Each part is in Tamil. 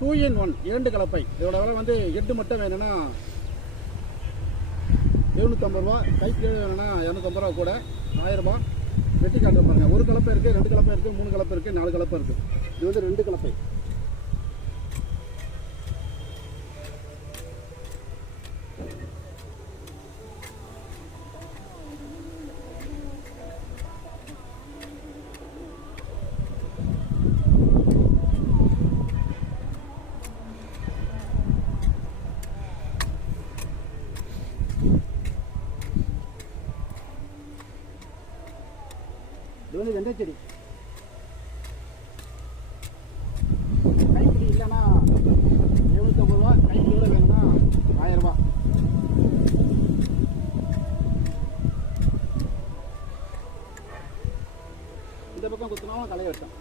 2 in 1 2 கலப்பை. இதோட விலை வந்து ஹெட்டு மட்டும் வேணும்னா 750 ரூபா, கை கீழே வேணும்னா 250 ரூபா கூட, 1000 ரூபா. வெட்டி காட்டுற பாருங்க. ஒரு கலப்பை இருக்குது, 2 கலப்பை இருக்குது, 3 கலப்பை இருக்குது, 4 கலப்பை இருக்குது. இது வந்து 2 கலப்பை. இது வந்து வெந்தயச்செடி. கைப்பிடி இல்லைன்னா 750 ரூபா, கைப்பிடியோட வேணும்னா 1000 ரூபா. இந்த பக்கம் குத்தினாலும் களை வெட்டும்.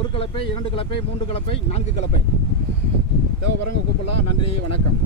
ஒரு கலப்பை, 2 கலப்பை, 3 கலப்பை, 4 கலப்பை தேவை பாருங்க. கூப்பிடலாம். நன்றி, வணக்கம்.